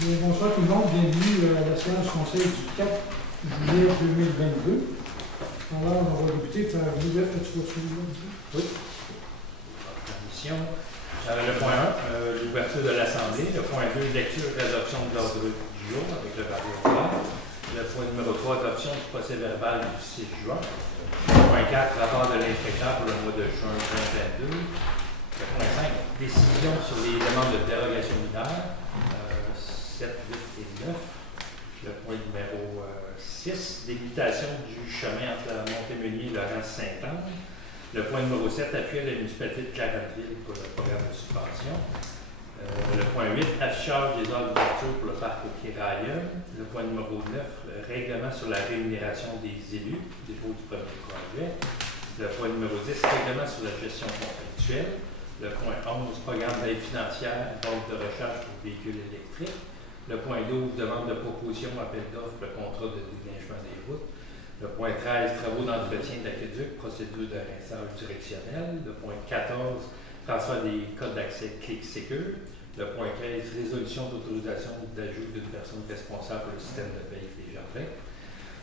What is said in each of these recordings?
Bonsoir tout le monde, bienvenue à la séance conseil du 4 juillet 2022. Alors, on va débuter par l'ouverture. Oui. Permission. Le point 1, l'ouverture de l'Assemblée. Le point 2, lecture et adoption de l'ordre du jour avec le papier ouvert. Le point numéro 3, adoption du procès verbal du 6 juin. Le point 4, rapport de l'inspecteur pour le mois de juin 2022. Le point 5, décision sur les demandes de dérogation mineure. 7, 8 et 9. Le point numéro 6, délimitation du chemin entre la Montémeunier et Laurent-Sainte-Anne. Le point numéro 7, appui à la municipalité de Clarenville pour le programme de subvention. Le point 8, affichage des heures d'ouverture pour le parc au Quai-Railleux. Le point numéro 9, règlement sur la rémunération des élus, dépôt du premier projet. Le point numéro 10, règlement sur la gestion contractuelle. Le point 11, programme d'aide financière, banque de recherche pour véhicules électriques. Le point 12, demande de proposition, appel d'offres, le contrat de déneigement des routes. Le point 13, travaux d'entretien de l'aqueduc, procédure de rinçage directionnel. Le point 14, transfert des codes d'accès Clic Sécure. Le point 15, résolution d'autorisation d'ajout d'une personne responsable pour le système de paie des jardins.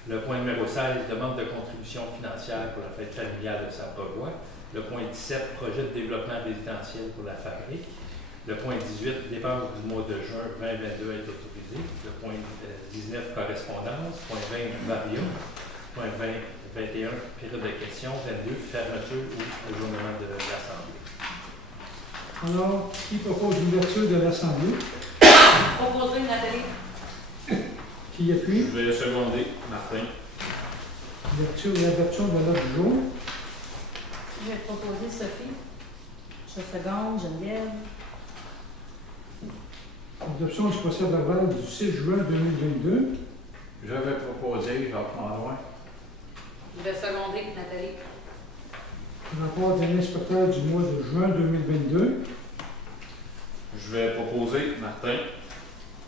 Le point numéro 16, demande de contribution financière pour la fête familiale de Saint-Pauvois. Le point 17, projet de développement résidentiel pour la fabrique. Le point 18, dépenses du mois de juin 2022 est autorisé. Le point 19, correspondance. Point 20, vario. Point 20, 21, période de questions. 22, fermeture ou ajournement de l'Assemblée. Alors, qui propose l'ouverture de l'Assemblée? Proposer Nathalie. Qui appuie? Je vais seconder, Martin. Lecture et adoption de l'ordre du jour. Je vais proposer Sophie. Je seconde, Geneviève. Adoption du procès verbal du 6 juin 2022. Je vais proposer Jacques Mandouin. Je vais seconder Nathalie. Rapport de l'inspecteur du mois de juin 2022. Je vais proposer Martin.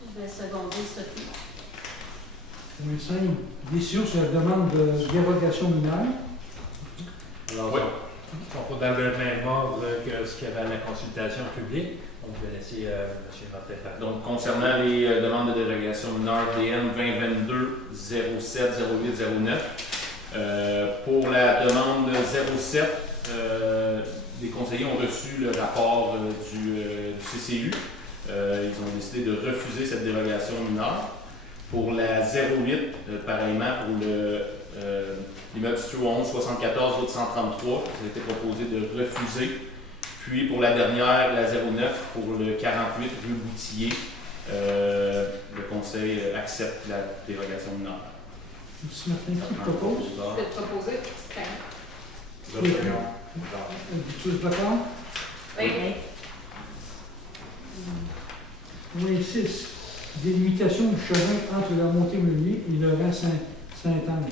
Je vais seconder Sophie. Point 5, décision sur la demande de dérogation mineure. Alors, Oui. ils ne sont pas dans le même ordre que ce qu'il y avait à la consultation publique. Donc, je vais laisser M. Martin parler. Donc, concernant les demandes de dérogation mineure DN 2022 07 08 09, pour la demande 07, les conseillers ont reçu le rapport du CCU. Ils ont décidé de refuser cette dérogation mineure. Pour la 08, pareillement, pour l'immeuble situé au 1174 route 133, ça a été proposé de refuser. Puis pour la dernière, la 09, pour le 48 rue Boutillier, le conseil accepte la dérogation mineure. Merci Martin. Qui propose? Je vais te proposer. Tous d'accord? Oui. Point 6, délimitation du chemin entre la Montémeunier et Laurent-Sainte-Anne.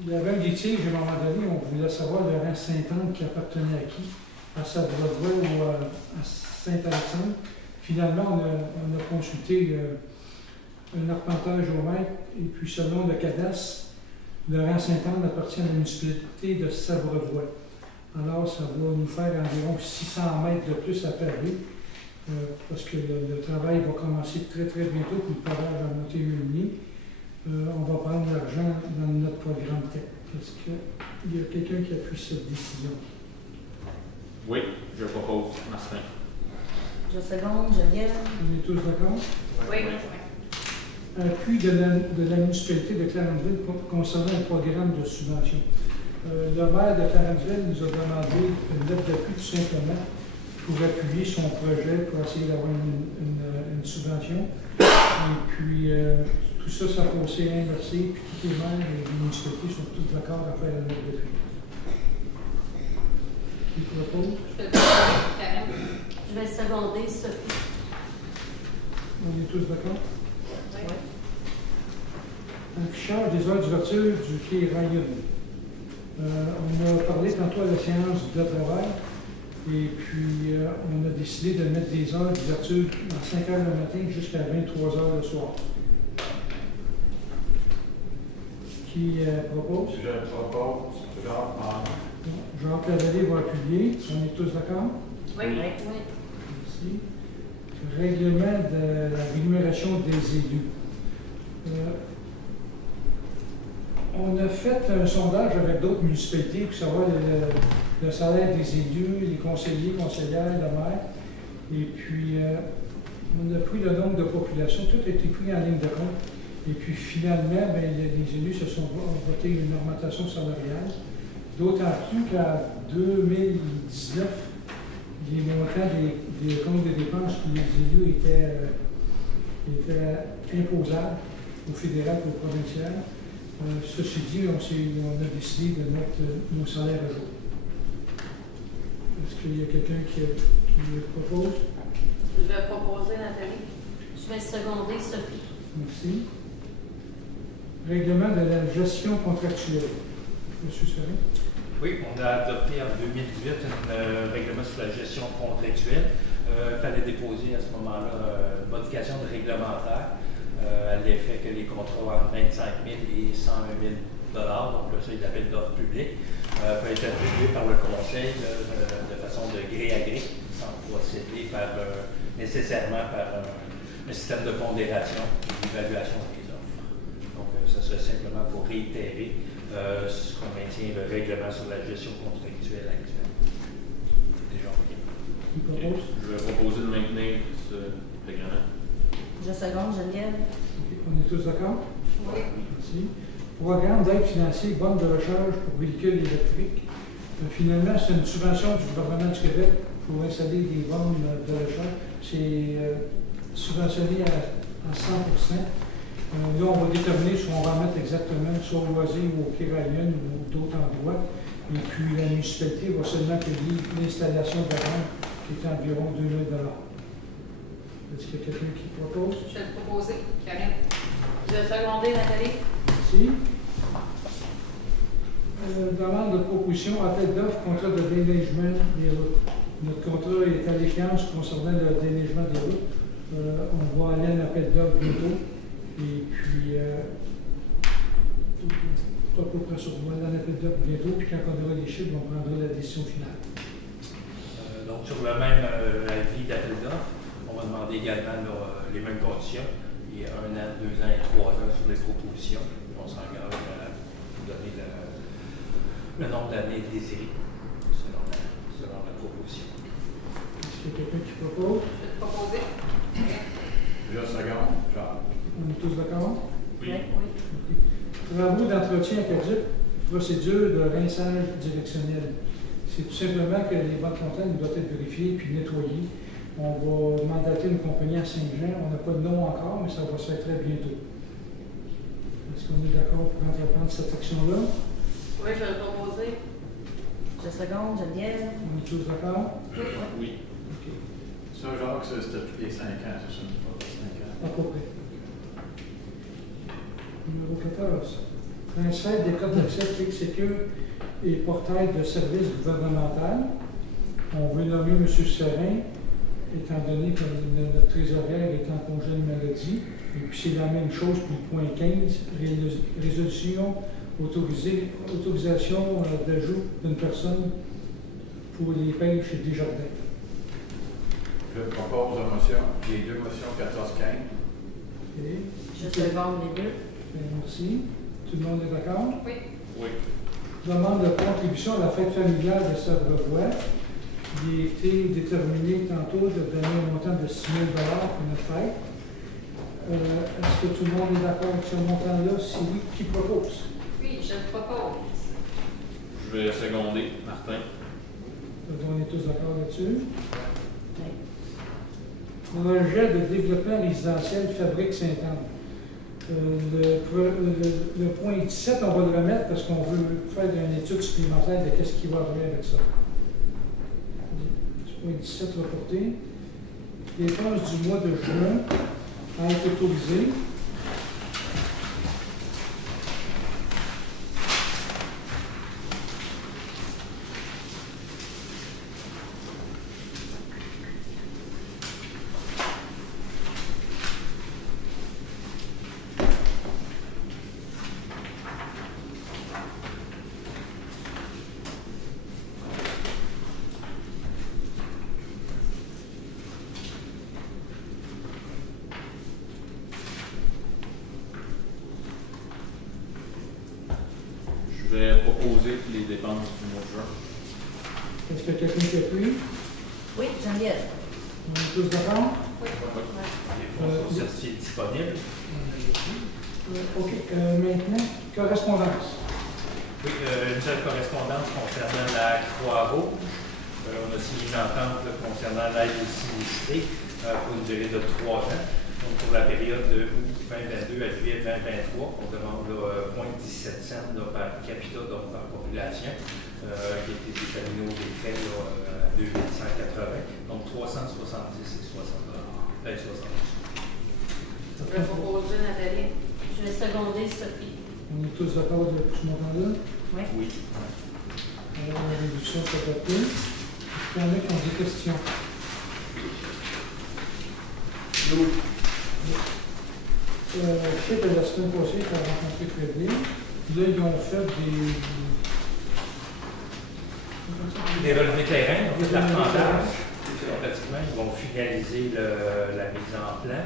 Il y avait un litige, à un moment donné, on voulait savoir Laurent-Sainte-Anne qui appartenait à qui, à Sainte-Brodois ou à Saint-Alexandre. Finalement, on a consulté un arpenteur géomètre et puis selon le cadastre, Laurent-Sainte-Anne appartient à la municipalité de Sainte-Brodois. Alors, ça va nous faire environ 600 mètres de plus à Paris, parce que le travail va commencer très très bientôt pour le pavage à Montémeunier. On va prendre l'argent dans notre programme TEC. Est-ce qu'il y a quelqu'un qui appuie cette décision? Oui, je propose Martin. Je seconde, Geneviève. On est tous d'accord? Oui. Appui de la municipalité de Clarenville concernant un programme de subvention. Le maire de Clarenville nous a demandé une lettre d'appui tout simplement pour appuyer son projet, pour essayer d'avoir une subvention. Et puis, tout ça, ça a passé inversé, puis tous les maires et les municipalités sont tous d'accord à faire une lettre d'appui. Qui propose? Je vais proposer Karen. Je vais seconder Sophie. On est tous d'accord? Oui. Affichage des heures d'ouverture du Quai-Railleux. On a parlé tantôt à la séance de travail. Et puis, on a décidé de mettre des heures d'ouverture à 5 h le matin jusqu'à 23 h le soir. Qui propose? Je propose Jacques Mandouin. Jean Lavallée va appuyer. On est tous d'accord? Oui. Oui. Merci. Règlement de la rémunération des élus. On a fait un sondage avec d'autres municipalités pour savoir le salaire des élus, les conseillers, conseillères, le maire. Et puis, on a pris le nombre de population, tout a été pris en ligne de compte. Et puis, finalement, ben, les élus se sont voté une augmentation salariale. D'autant plus qu'à 2019, les montants des comptes de dépenses pour les élus étaient imposables au fédéral et au provincial. Ceci dit, on a décidé de mettre nos salaires à jour. Est-ce qu'il y a quelqu'un qui le propose? Je vais proposer, Nathalie. Je vais seconder, Sophie. Merci. Règlement de la gestion contractuelle. Monsieur Serrin? Oui, on a adopté en 2018 un règlement sur la gestion contractuelle. Il fallait déposer à ce moment-là une modification de réglementaire à l'effet que les contrats entre 25 000 et 101 000 donc le seuil d'appel d'offres publiques, peut être attribué par le Conseil de façon de gré à gré, sans procéder nécessairement par un système de pondération et d'évaluation des offres. Donc, ce serait simplement pour réitérer ce qu'on maintient le règlement sur la gestion contractuelle actuelle. Déjà bien. Qui propose? Je vais proposer de maintenir ce règlement. Je seconde, Geneviève. Okay. On est tous d'accord? Oui. Merci. Programme d'aide financière, borne de recharge pour véhicules électriques. Finalement, c'est une subvention du gouvernement du Québec pour installer des bornes de recharge. C'est subventionné à 100%. Là, on va déterminer si on va mettre exactement soit au Loisir ou au Kéraïen ou d'autres endroits. Et puis, la municipalité va seulement payer l'installation de la borne qui est environ 2 000 $. Est-ce qu'il y a quelqu'un qui propose? Je vais le proposer, Karine. Je vais seconder, Nathalie. Merci. Demande de proposition, appel d'offres, contrat de déneigement des routes. Notre contrat est à l'échéance concernant le déneigement des routes. On va aller à un appel d'offres bientôt. Et puis, pas à peu près sur moi, dans l'appel d'offres bientôt. Puis quand on aura les chiffres, on prendra la décision finale. Donc, sur le même avis d'appel d'offres, on va demander également les mêmes conditions. Il y a 1 an, 2 ans et 3 ans sur les propositions. On s'engage à donner le nombre d'années désirées selon la proposition. Est-ce qu'il y a quelqu'un qui propose? Je vais le proposer. Je seconde, Charles. On est tous d'accord? Oui. Oui. Travaux d'entretien aqueduc, procédure de rinçage directionnel. C'est tout simplement que les banques fontaines doivent être vérifiées puis nettoyées. On va mandater une compagnie à Saint-Jean. On n'a pas de nom encore, mais ça va se faire très bientôt. Est-ce qu'on est d'accord pour entreprendre cette action-là? Oui, je vais le proposer. Je seconde, Geneviève. On est tous d'accord? Oui. OK. Ça, Jacques, c'était tous les 5 ans, c'est ça, une fois par 5 ans. À peu près. Numéro 14. Transfert des codes d'accès Clic Secure et portail de services gouvernemental. On veut nommer M. Serrin, étant donné que notre trésorière est en congé de maladie. Et puis c'est la même chose pour le point 15, résolution, autorisation d'ajout d'une personne pour les payes chez Desjardins. Je propose la motion, les deux motions 14-15. OK. Je seconde les deux. Bien, merci. Tout le monde est d'accord? Oui. Oui. Demande de contribution à la fête familiale de Savrevoix. Il a été déterminé tantôt de donner un montant de 6 000 pour notre fête. Est-ce que tout le monde est d'accord avec ce montant-là? Si oui, qui propose? Oui, je le propose. Je vais seconder Martin. On est tous d'accord là-dessus. Projet de développement résidentiel Fabrique Sainte-Anne. Le point 17, on va le remettre parce qu'on veut faire une étude supplémentaire de qu'est-ce qui va arriver avec ça. Le point 17 reporté. Dépenses du mois de juin a été autorisée. imposer les dépenses du mois de juin. Est-ce que quelqu'un qui appuie? Oui, Geneviève. On est tous d'accord? Oui. Les fonds sont certifiés disponibles. OK. Maintenant, correspondance. Oui, une seule correspondance concernant la Croix-Rouge. On a signé une entente concernant l'aide aux sinistrés pour une durée de 3 ans. Donc, pour la période de août 2022 à juillet 2023, on demande 0,17 cents par capita, donc par population, qui a été déterminé au décret à 2180, donc 370 et 60 $. Je vais proposer Nathalie. Je vais seconder Sophie. On est tous d'accord de ce montant-là? Oui. Oui. Alors, la réduction s'est adoptée. Il y en a qui ont des questions. Nous, Je sais que la semaine passée, tu as rencontré Frédéric. Là, ils ont fait Des relevés terrain, donc de l'arpentage. Pratiquement, ils vont finaliser la mise en plan.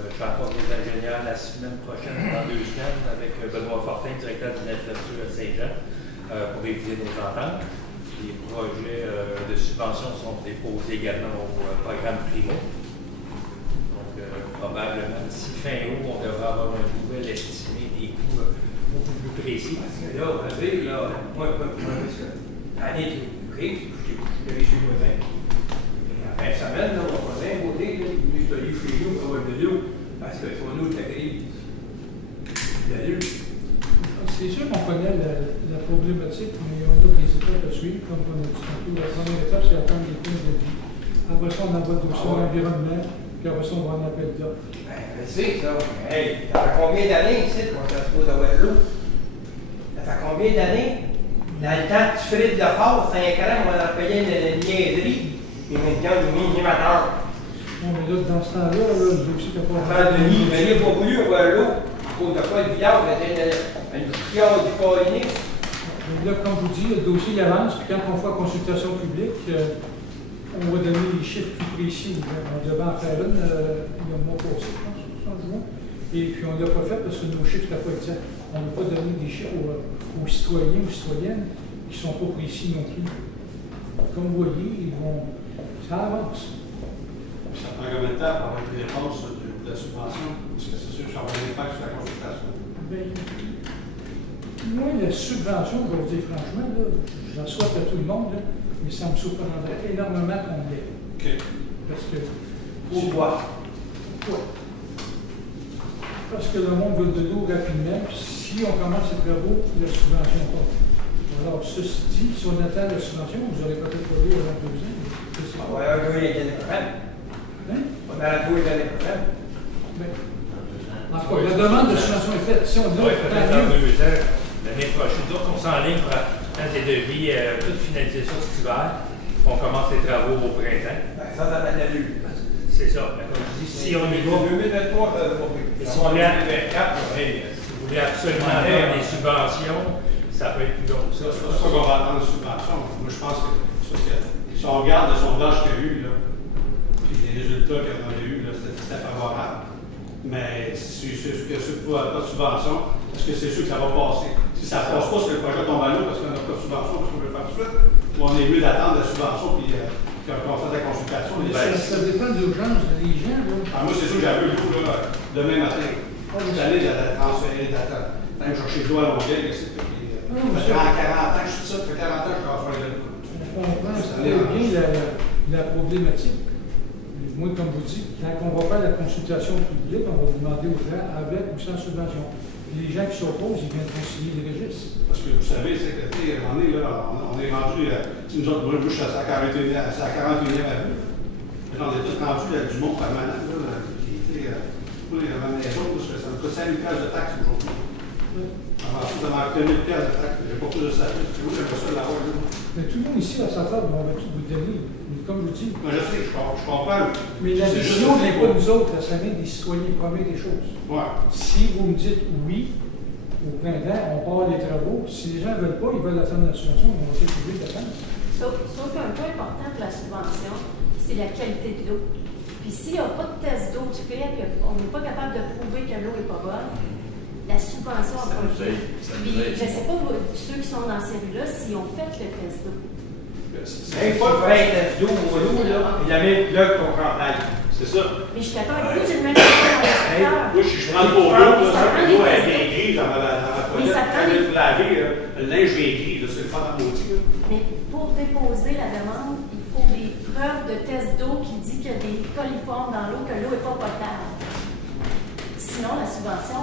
Je vais encore des ingénieurs la semaine prochaine, dans 2 semaines, avec Benoît Fortin, directeur d'une infrastructure à Saint-Jean, pour réviser nos ententes. Les projets de subvention sont déposés également au programme Primo. Donc, probablement, d'ici fin août, on devra avoir un nouvel estimé des coûts beaucoup plus précis. Parce que là, vous savez, là, moi, parce que l'année est occupée, je suis chez le voisin. Et en fin de semaine, là, mon voisin, au côté, là, il est allé chez nous pour avoir de l'eau, parce que c'est nous qui accueille de l'eau. C'est sûr qu'on connaît la problématique, mais on a des étapes à suivre, comme on a dit tantôt. La première étape, c'est attendre les points de vie. Après ça, on envoie le dossier à l'environnement, puis après ça, on va en appel d'offres. Ben, je sais, ça. Hey, ça fait combien d'années ici qu'on se suppose avoir de l'eau? Ça fait combien d'années? Dans le temps que tu ferais de la force, 5 ans, on a payé une niaiserie. Et maintenant, on est minimateur. Non, mais là, dans ce temps-là, le dossier n'a pas... Enfin, Denis, il n'a pas voulu avoir l'eau. À cause de quoi, le village, une chiale du Pauliné. Là, comme je vous dis, le dossier il avance, puis quand on fait la consultation publique, on va donner les chiffres plus précis. On devait en faire une il y a un mois passé, je pense, en juin. Et puis on ne l'a pas fait parce que nos chiffres n'étaient pas exacts. On n'a pas donné des chiffres aux citoyens, aux citoyennes, qui ne sont pas précis non plus. Comme vous voyez, ça avance. Ça prend combien de temps pour avoir une réponse de la subvention? Parce que c'est sûr que ça va avoir un impact sur la consultation. Bien, moi, la subvention, je vais vous dire franchement, là, je la souhaite à tout le monde, là, mais ça me surprendrait énormément qu'on l'ait. OK. Parce que. Pourquoi? Pourquoi? Parce que le monde veut de l'eau rapidement, puis si on commence les travaux, la subvention tombe. Alors, ceci dit, si on attend la subvention, vous n'aurez peut-être pas l'eau avant 2 ans. Je sais On pas. va avoir l'année prochaine. Hein? On a la tour l'année prochaine. Ben, en tout cas, la demande de subvention est faite. Si on Oui, doit peut-être dans 2 ans, l'année prochaine. Donc, on s'enligne pour attendre les devis, toute finalisation cet hiver. On commence les travaux au printemps. Ben, ça va être la lune. C'est ça. Mais comme je dis, si on y va, 2023, ça va pas Et si on est à 2024, si vous voulez absolument avoir des subventions, ça peut être plus long que ça. C'est pour ça qu'on va attendre la subvention. Moi, je pense que si on regarde le sondage qu'il y a eu, là, puis les résultats qu'on a eu, c'était favorable. Mais si ceux qui n'ont pas de subvention, est-ce que c'est sûr que ça va passer? Si ça ne passe pas, c'est que le projet tombe à l'eau parce qu'on n'a pas de subvention, parce qu'on veut faire tout de suite, ou on est mieux d'attendre la subvention puis qu'on fasse la consultation. Ça dépend de l'urgence des gens. Là. Ah, moi, c'est sûr que j'avais l'eau là, demain matin. Cette année, j'allais transférer d'aller chercher de l'eau à Longueuil, etc. Ça fait 40 ans que je suis ça, ça fait 40 ans que je transfère de l'eau. On comprend très bien la problématique. Moi, comme vous dites, quand on va faire la consultation publique, on va demander aux gens avec ou sans subvention. Les gens qui s'opposent, ils viennent signer les registres. Parce que vous savez, c'est que, tu sais, à un moment donné, là, on est rendu, nous autres, moi, je suis à 41e avenue. Là, on est tous rendus à du monde permanent, là, qui était, pour les maisons, parce que ça me coûte 5 000 $ de taxes aujourd'hui. Avant ça, ça m'a coûté 1 000 $ de taxes, j'ai pas plus de service. Moi, j'aimerais ça l'avoir, là. Mais tout le monde ici, à sa table, on va tout vous donner. Mais comme je vous dis, Moi, je sais, je comprends. mais la C'est décision juste n'est pas nous autres, ça vient des citoyens, premier des choses. Ouais. Si vous me dites oui, au printemps, on part des travaux. Si les gens ne veulent pas, ils veulent attendre la subvention, on va être obligé d'attendre. Sauf qu'un point important pour la subvention, c'est la qualité de l'eau. Puis s'il n'y a pas de test d'eau du fait, puis on n'est pas capable de prouver que l'eau n'est pas bonne, la subvention subvention en Ça nous projet. aide. Ça nous Puis, aide. je ne sais pas, ceux qui sont dans ces rues-là, s'ils ont fait le test d'eau. Même pas de faire un test d'eau au l'eau, là, puis la même plug qu'on campagne. C'est ça. Mais je suis d'accord avec vous, j'ai le même problème dans le Hey, secteur. moi, je prends pour l'eau, là, Ça prend l'eau des est tests bien grise dans ma Mais toilette. ça prend Quand je des- vais laver, le linge est gris, là, c'est le fun à maudit. là. Mais pour déposer la demande, il faut des preuves de test d'eau qui dit qu'il y a des coliformes dans l'eau, que l'eau n'est pas potable. Sinon, la subvention,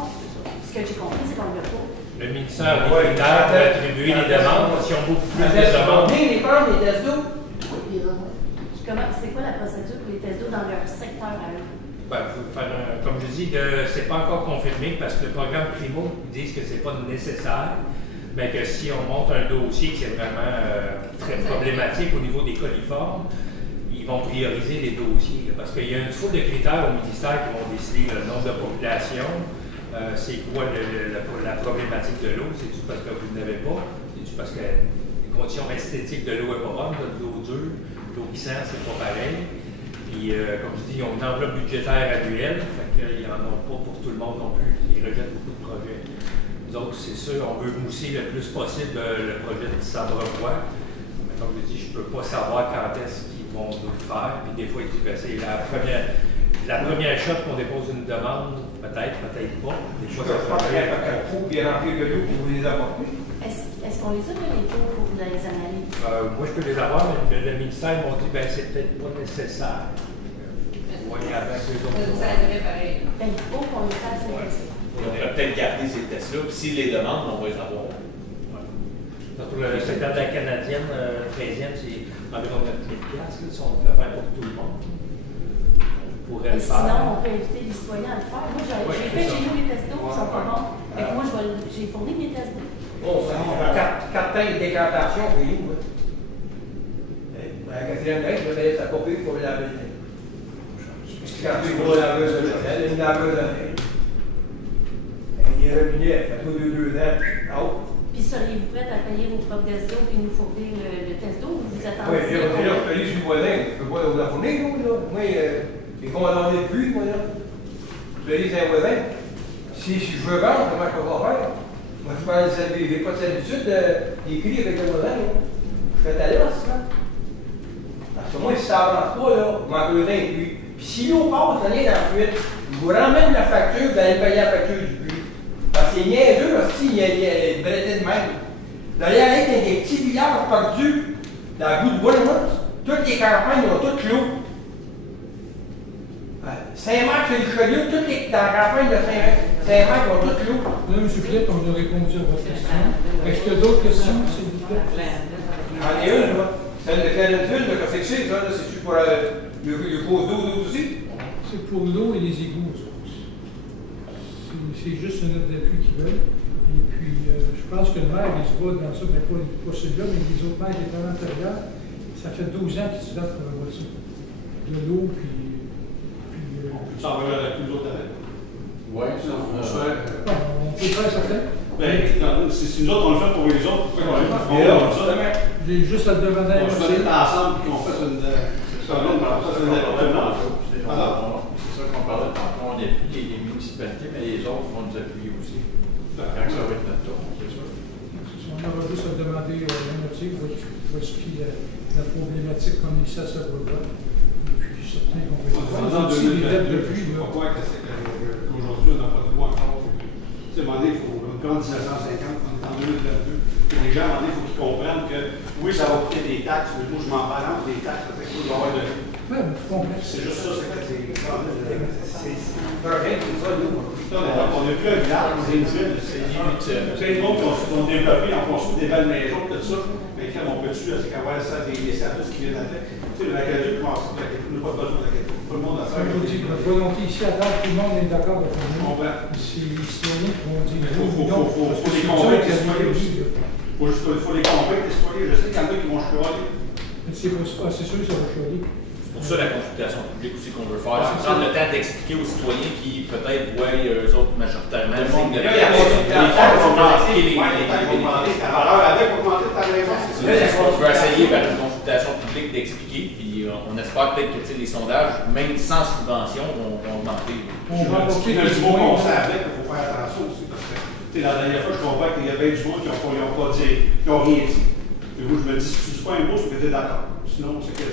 ce que j'ai compris, c'est qu'on ne l'a pas. Le ministère des critères peut attribuer les demandes si on a beaucoup plus de demandes. Combien les prendre les tests d'eau? C'est quoi la procédure pour les tests d'eau dans leur secteur à eux? Ben, faut faire comme je dis, c'est pas encore confirmé parce que le programme Primo dit que c'est pas nécessaire, mais que si on monte un dossier qui est vraiment très problématique au niveau des coliformes, ils vont prioriser les dossiers. Là, parce qu'il y a une foule de critères au ministère qui vont décider le nombre de population, c'est quoi la problématique de l'eau, c'est-tu parce que vous n'avez pas, c'est-tu parce que les conditions esthétiques de l'eau n'est pas bonne, de l'eau dure, l'eau glissante, c'est pas pareil. Puis, comme je dis, ils ont une enveloppe budgétaire annuelle, fait qu'ils n'en ont pas pour tout le monde non plus. Ils rejettent beaucoup de projets. Nous autres, c'est sûr, on veut mousser le plus possible le projet de Sabre-Voie. Mais comme je dis, je ne peux pas savoir quand est-ce qu'ils vont nous le faire. Puis des fois, ils disent que c'est la première shot qu'on dépose une demande, peut-être pas. Des fois, ça Je pense qu'il y a peut un pot bien rempli de l'eau pour vous les apporter. Est-ce qu'on les a dans les taux pour les analyses? moi, je peux les avoir, mais le ministère m'a dit que c'est peut-être pas nécessaire. Ouais, avec les autres. Ça aiderait pareil. Ben, il faut qu'on les fasse. On devrait peut-être garder ces tests-là, puis s'ils les demandent, on va les avoir. Surtout le secteur de la canadienne, 13e, c'est environ 9 000 piastres, là, si on le fait faire pour tout le monde. On pourrait Et le faire. sinon, on peut inviter les citoyens à le faire. Moi, j'ai Ouais, fait c'est chez ça. nous les tests d'eau qui sont pas bons. Fait que moi, j'ai fourni mes tests d'eau. Bon, ça, quatre temps de décantation pour nous. La quatrième règle, ça pas pire pour laver le linge. Quand tu vois la laveuse de Chanel, une laveuse de linge. Il y a un robinet, ça fait deux ans, out. Puis seriez-vous prête à payer vos propres tests d'eau puis nous fournir le test d'eau ou vous Oui, attendez? j'ai repayé sur le voisin, je peux pas vous la fournir, nous, là. Moi, les condamnés de plus, moi, là. Je paye sur un voisin. Si je veux vendre, comment je peux pas faire? Moi, je parle de j'ai pas cette habitude d'écrire avec le voisin, là. Je fais ta l'os, là. Parce que moi, si ça avance pas, là, je m'en peux rien, puis. Puis si l'eau passe, ça vient dans la fuite, je vous ramène la facture, vous allez payer la facture du puits. Parce que c'est niaiseux, parce qu'il y a une breté de même. Vous allez aller dans des petits villages perdus, dans le bout de Weymouth, toutes les campagnes ont toutes l'eau. Saint-Marc, c'est le Chelieu, toutes les dans la campagne de Saint-Marc ont toute l'eau. Là, M. Pilette, on a répondu à votre question. Est-ce qu'il y a d'autres questions, s'il vous plaît? J'en ai une, là. Celle de Canonville, qu'est-ce que c'est, ça? C'est-tu pour le cause d'eau aussi? C'est pour l'eau et les égouts, eux autres. C'est juste une note d'appui qu'ils veulent. Et puis, je pense que le maire, il se bat dans ça, mais pas celui-là, mais les autres maires qui étaient à l'intérieur, ça fait 12 ans qu'ils se battent pour avoir ça. De l'eau, puis Ça va la plus autre année. Oui, ça va se faire. on peut faire certains. Ben, si nous autres, on le fait pour les autres, pourquoi on le fait Et là, pour ça? J'ai juste à te demander On se met ensemble et qu'on fasse une. C'est ça qu'on appartement. C'est ça qu'on parlait tantôt. On appuie les municipalités, mais les autres vont nous appuyer aussi. Quand ça va être notre tour, c'est sûr. On aura juste à demander à Moitié, va expliquer la problématique qu'on est ici à Saint-Vaudreuil. Et puis, certains qu'on va En aussi les dettes de 2022, pluie. je ne sais pas quoi qu'aujourd'hui, on n'a pas de loi encore. Tu sais, demandé, il faut prendre 1950, on est en 2022. Et les gens, il faut qu'ils comprennent que oui, ça va coûter des taxes, mais moi, je m'en balance des taxes, ça fait qu'il doit y avoir de. Oui, mais je comprends. C'est juste ça, c'est Correct, c'est ça, nous. on n'a plus un village, c'est une ville. C'est le monde qui ont développé, on construit des belles maisons, tout ça. Mais quand on peut dessus, c'est quand même ça, des services qui viennent avec. Tu sais, l'académie, on n'a pas besoin de l'académie. Tout le monde a ça. Je vous dis que la volonté ici à table, tout le monde est d'accord avec Je nous. comprends. C'est les citoyens qui vont dire Faut les convaincre, les citoyens aussi. Il faut les convaincre, les citoyens. Je sais qu'il y en a qui vont chialer. C'est sûr que ça va choisir. C'est pour ça la consultation publique aussi qu'on veut faire. C'est prendre le temps d'expliquer aux citoyens qui peut-être voient eux autres majoritairement le signe de Là, il y a des valeur avec augmenter ta raison. C'est ce qu'on veut essayer par une consultation publique d'expliquer, puis on espère peut-être que les sondages, même sans subvention, vont augmenter. On va apporter Il y a des du mot qu'on points. sait avec, il faut faire attention aussi. Parce que La dernière fois, je comprends qu'il y avait du monde qui n'ont pas dit, qui n'ont rien dit. Et moi, je me dis, si tu dis pas un mot, c'est que tu es d'accord. Sinon, c'est que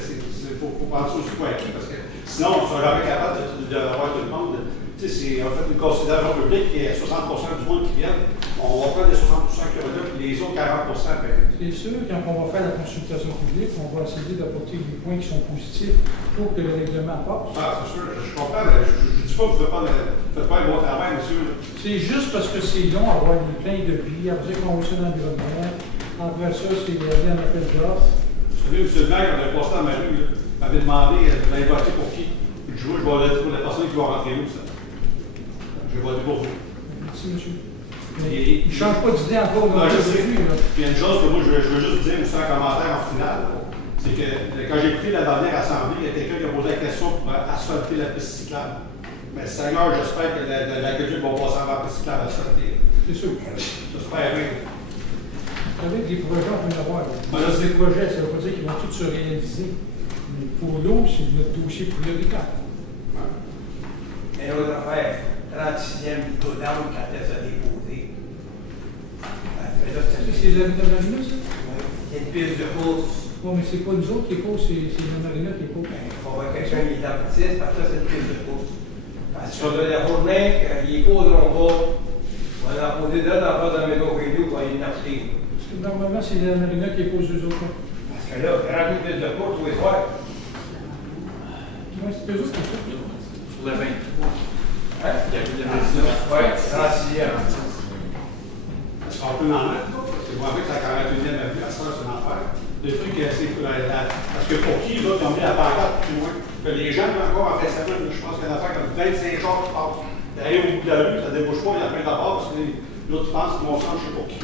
faut penser aussi pas acquis, parce que sinon, on ne sera jamais capable d'avoir tout le monde. Tu sais, on fait une considération publique et 60% du monde qui vient, on va prendre les 60% qui sont là, puis les autres 40%. C'est sûr, quand on va faire la consultation publique, on va essayer d'apporter des points qui sont positifs pour que le règlement passe. Ah, c'est sûr, je comprends, mais je ne dis pas que vous ne faites pas un bon travail, monsieur. C'est juste parce que c'est long à avoir des plaintes de vie, après ça, qu'on va sur l'environnement. Après ça, c'est aller en appel d'offres. Vous savez, monsieur le maire, quand on a passé dans ma rue, m'avait demandé d'aller voter pour qui. Puis je vais voter pour la personne qui va rentrer où, ça. Je vais voter pour vous. Merci, monsieur. Mais il ne change pas d'idée encore aujourd'hui. Il y a une chose que moi, je veux juste dire, aussi en commentaire en finale, c'est que quand j'ai écouté la dernière assemblée, il y a quelqu'un qui a posé la question pour asphalter la piste cyclable. Mais Seigneur, j'espère que l'agriculture va passer avant la piste cyclable asphaltée. C'est sûr. J'espère bien. Vous savez, des projets, on peut en avoir. Des projets, ça ne veut pas dire qu'ils vont tous se réaliser. Mais pour l'eau, c'est notre dossier prioritaire. Et l'autre affaire, 36e go-down quand elle s'est déposée. C'est la Marina, ça? Il y a une piste de course. Non, mais c'est pas nous autres qui posent, c'est la Marina qui pose. Il faut avoir quelqu'un qui est artiste, parce que ça, c'est une piste de course. Parce qu'on a la journée, ils poseront pas. On va en poser d'autres en face de la maison radio pour aller l'acheter. Parce que normalement, c'est la Marina qui pose eux autres. Parce que là, quand une piste de course, tous les soirs. Oui, c'est eux autres qui font. Sur la 23. Hein? Il y a eu le 19. Oui, 36e. Est-ce qu'on peut en mettre? Parce que moi, avec sa 41e avenue, à ça, c'est un enfer. Le truc, c'est parce que pour qui, là, ils ont mis la pancarte plus loin? Que les gens, encore en fin de semaine, je pense qu'il y a une affaire comme 25 jours qui passent. Derrière, au bout de la rue, ça ne débouche pas, il y a plein d'abord, parce que l'autre pense que mon sang, je sais pour qui.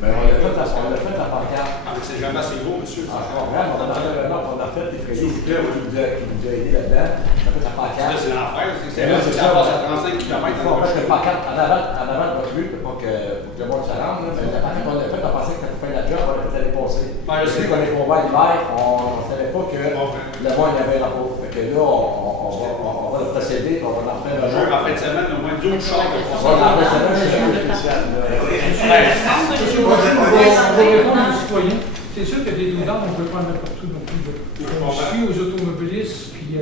Mais on a fait la pancarte. Ah, mais c'est jamais assez gros, monsieur. Regarde, on a fait des frais qui nous a aidé là-dedans. On a fait la pancarte. C'est l'enfer, ça passe à 35 km. Il faut mettre la pancarte en avant de votre rue pour que le monde se rende. Mais la pancarte qu'on a faite, on pensait que ça allait faire la job, on allait l'année passée. Je sais qu'on est convois l'hiver, on ne savait pas que le monde y avait la peau. Fait que là, on va le procéder, on va en faire un jeu. En fin de semaine, au moins 12 chars de on va en faire un jeu spécial. On va répondre aux citoyens. C'est sûr que des doulards, on ne peut pas en mettre partout non plus. On suit aux automobilistes, puis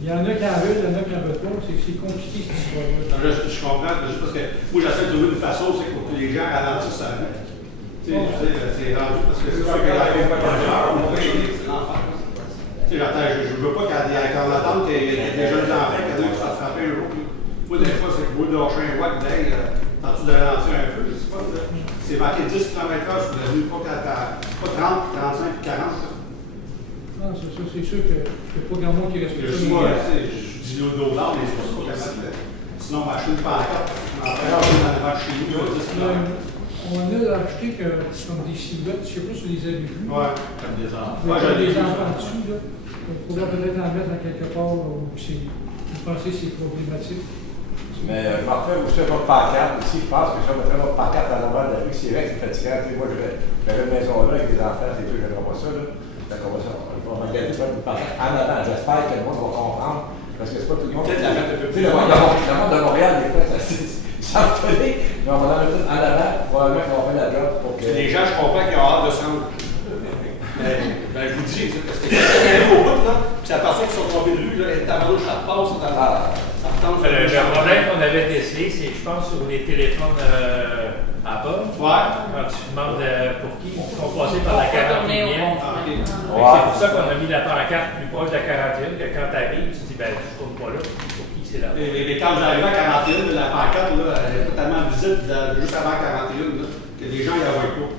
il y en a qui en veulent, il y en a qui en veulent pas. C'est compliqué cette histoire-là. Je comprends, juste parce que moi, j'essaie de trouver une façon, c'est pour que les gens ralentissent ça. Tu sais, c'est rendu parce que c'est sûr qu'il y a des gens on va aider, c'est l'enfer. Tu sais, je ne veux pas qu'on attende qu'il y ait des jeunes enfants qui ont ça frapper un jour. Moi, des fois, c'est que moi, de lâcher un watt d'ail, tantôt de ralentir un peu, je sais pas. C'est marqué 10 km/h sur la rue, pas 30, 35, 40. Non, c'est sûr qu'il n'y a pas grand monde qui respecte ça. Je dis l'eau d'Olar, mais je ne suis pas capable. Sinon, m'acheter une pancarte, on va faire un chez nous, il y a 10 km. On a acheté comme des silhouettes, je ne sais pas si vous les avez vues. Ouais, Comme des enfants. Ouais, j'ai des enfants dessus, là. Il faudrait peut-être en mettre dans quelque part où vous pensez que c'est problématique. Mais parfait, vous savez votre pancarte ici, je pense que si on mettrait votre pancarte à l'envers de la rue, c'est vrai que c'est fatigant. Moi, j'avais une maison là avec des enfants, c'est sûr que j'aimerais pas ça. Là. Donc, on va regarder ça une pancarte en avant. J'espère que le monde va comprendre. Parce que c'est pas tout le monde. Peut-être la mettre un peu plus. Le monde de Montréal, des fois, ça me fait. Mais on va la mettre en avant, probablement qu'on va faire la job pour que. Les gens, je comprends qu'ils ont hâte de se rendre. Mais je vous dis, parce que quand c'est allé au bout, là, puis c'est la personne qui sont tombés de rue, là, et tabarou, ça repasse, ça retombe sur Le problème qu'on avait décelé, c'est, je pense, sur les téléphones Apple. Ouais. Quand tu demandes pour qui, ils sont passés par la 41e. C'est pour ça qu'on a mis la pancarte plus proche de la 41e, que quand tu arrives, tu te dis, ben, je ne tourne pas là, pour qui c'est là. Mais quand j'arrivais à 41, la pancarte, là, elle est totalement visible juste avant 41, là, que les gens y avaient pas.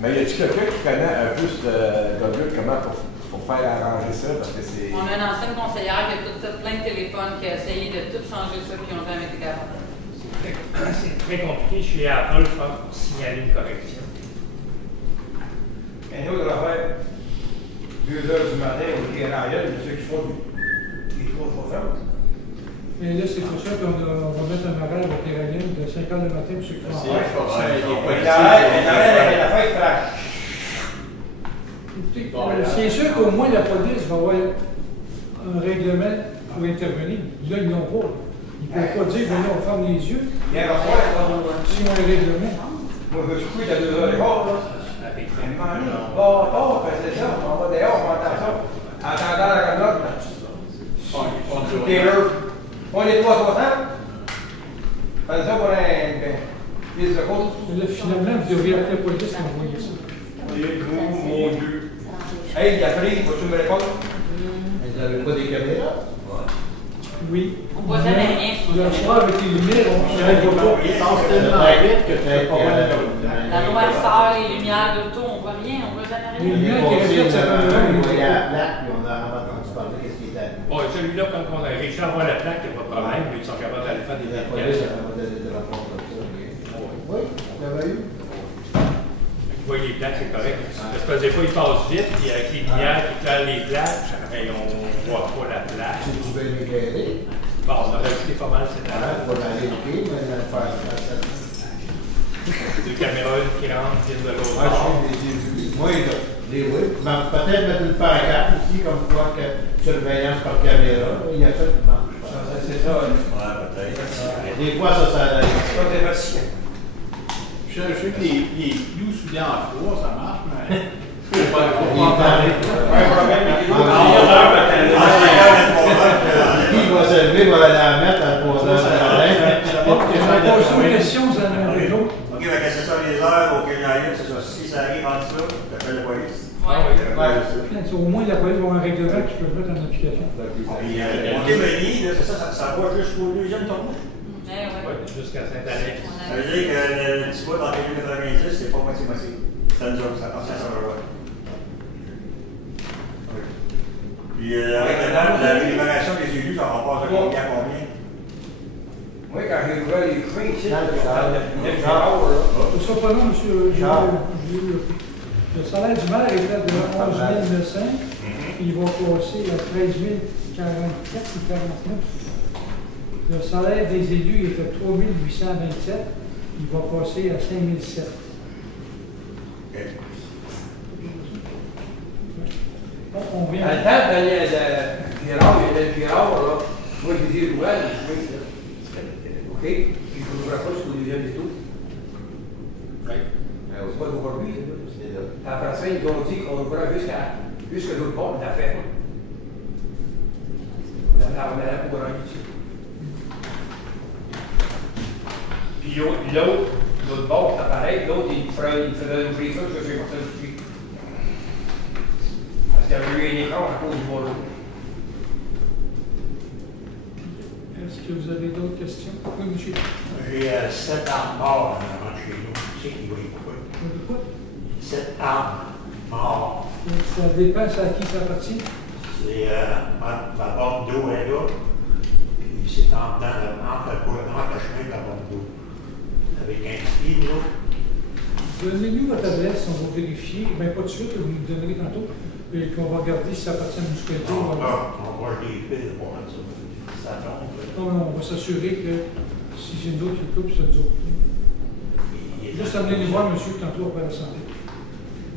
Mais y a-t-il quelqu'un qui connaît un peu de comment pour faire arranger ça? Parce que c'est. On a une ancienne conseillère qui a tout plein de téléphones, qui a essayé de tout changer ça, puis on jamais été capable. C'est très compliqué chez Apple, je pense, pour signaler une correction. Mais nous, on travaille 2 heures du matin au Canariel, ceux qui font des 3 chauffeurs. Et là, c'est pour ça qu'on va mettre un horaire au Péralienne de 5 h du matin pour ceux qui font Mais la fête flash. C'est sûr qu'au moins la police va avoir un règlement pour intervenir. Là, ils n'ont pas. Ils ne peuvent pas dire, venez, on ferme les yeux. Bien, on va voir. Si on a un règlement. Moi, je veux couper à 2h15, là. Bon, c'est ça. On va dehors, on entend ça. Entendant la caméra. On est 360. Fais ça pour un piste de course. Là, finalement, vous devriez appeler la police et envoyer ça. Mon Dieu. Hey, il a pris, vas-tu me répondre? Vous n'avez pas des caméras? Oui. On voit jamais rien. Le soir, avec les lumières, on ne pas. Il passe tellement vite que tu as La loi sort, les lumières d'auto, on voit rien, on voit jamais Les rien. lumières qui reflètent sa caméra. On voyait la plaque, puis on a entendu parler de ce qui était arrivé. Bon, celui-là, quand on a réussi à voir la plaque, il n'y a pas de problème. Ils sont capables d'aller faire des La police vérifications. a donné des rapports comme ça. Oui, on l'avait eu. Ils voient les plaques, c'est correct. Parce que des fois, ils passent vite, puis avec les lumières qui éclairent les plaques, et on ne voit pas la plaque. Si vous pouvez m'éclairer, Bon, on a rajouté pas mal cette année. pour aller au pied, mais la faire ça. Deux caméras, une qui rentre, une de l'autre. Moi, là. Oui. Peut-être mettre une pancarte aussi, comme quoi que surveillance par caméra. Il y a ça qui marche. C'est ça. Ouais, peut-être. Des fois, ça arrive. C'est pas très facile. Je sais que les clous soudés en trois, ça marche, mais. Il est parlé. Qui va se lever, va la mettre à 3 heures à la On va poser une question, vous en avez d'autres. OK, mais c'est ça les heures auxquelles il arrive, c'est ça. Si ça arrive en dessous, t'appelles la police. Ouais. Au moins, la police va avoir un règlement qui peut mettre en application. Puis, OK, mais lui, c'est ça, ça va jusqu'au deuxième tournoi. Ouais. Ouais, jusqu'à Saint-Alex. Ça veut dire que le petit bout dans les 90, c'est pas moitié-moitié. C'est une joke, ça passe à ça va. Puis, avec la libération des élus, ça va passer de combien à combien? Moi, quand j'ai ouvert les trains ici, Charles, Ce sera pas long, monsieur. Le salaire du maire était de 11 900. Il va passer à 13 044 ou 49. Le salaire des élus était 3 827. Il va passer à 5 007. Bon, on vient. À le temps, Daniel Girard, il y avait le Girard, là. Moi, je disais, ouais, OK? Puis je ne voudrais pas jusqu'au deuxième des tours. Oui. C'est pas aujourd'hui, c'est là. Après ça, ils ont dit qu'on ouvrait jusqu'à l'autre bord de la ferme. On allait pour un ici. Puis l'autre bord, c'est pareil. L'autre, il faisait une prise ça, je sais pas ça depuis. Parce qu'il y avait eu un écran à cause du boulot. Est-ce que vous avez d'autres questions? Oui, monsieur. J'ai 7 armes morts en chez nous. Qui c'est qui va y couper? Quoi? 7 armes morts. Ça dépend à qui ça appartient. C'est ma bombe d'eau est là. Puis c'est entre le chemin de la bombe d'eau. Avec un ski, là. Donnez-nous votre adresse, on va vérifier. Bien, pas de suite, vous nous donnerez tantôt. Et puis on va regarder si ça appartient à une municipalité. On va les fils pour ça. Ça tombe. On va s'assurer que si c'est nous autres qui le coupe, c'est nous autres. Juste amenez les voir, monsieur, tantôt après la santé.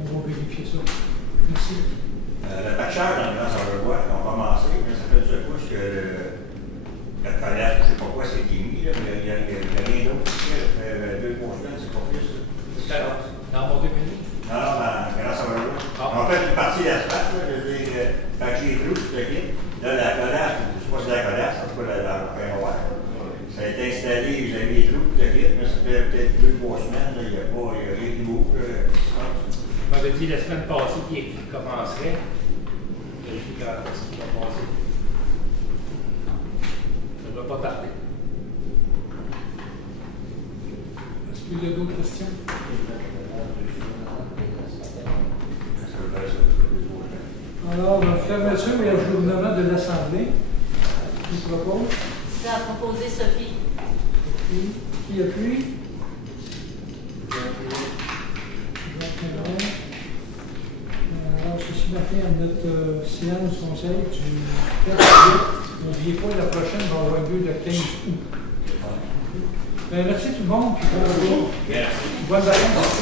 On va vérifier ça. Merci. Le patchage dans le Grand Charlevoix, on a commencé, mais ça fait deux couches que le collège, je ne sais pas quoi c'est qui est mis, là, mais il y a rien d'autre. Ça fait 2-3 semaines, c'est pas plus. Dans mon début? Non, dans le Grand Charlevoix. En fait, une partie d'asphalte, je veux dire, quand j'ai cru, tout le kit, là, la colasse, je ne sais pas si c'est la colasse, en tout cas, la fin noire. Ça a été installé, j'ai mis les trous, tout le kit, mais ça fait peut-être 2-3 semaines, il n'y a rien de nouveau. On m'avait dit la semaine passée qu'il commencerait. Je sais quand est-ce qu'il va passer. Ça ne va pas tarder. Est-ce qu'il y a d'autres questions? Alors, fermeture et ajournement de l'Assemblée. Qui propose? Ça a proposé Sophie. Qui appuie? Alors, ceci m'a fait à notre séance conseil du 4 juillet. N'oubliez pas, la prochaine va avoir lieu le 15 août. Merci tout le monde, puis bonne vacances. Merci. Bonne vacances.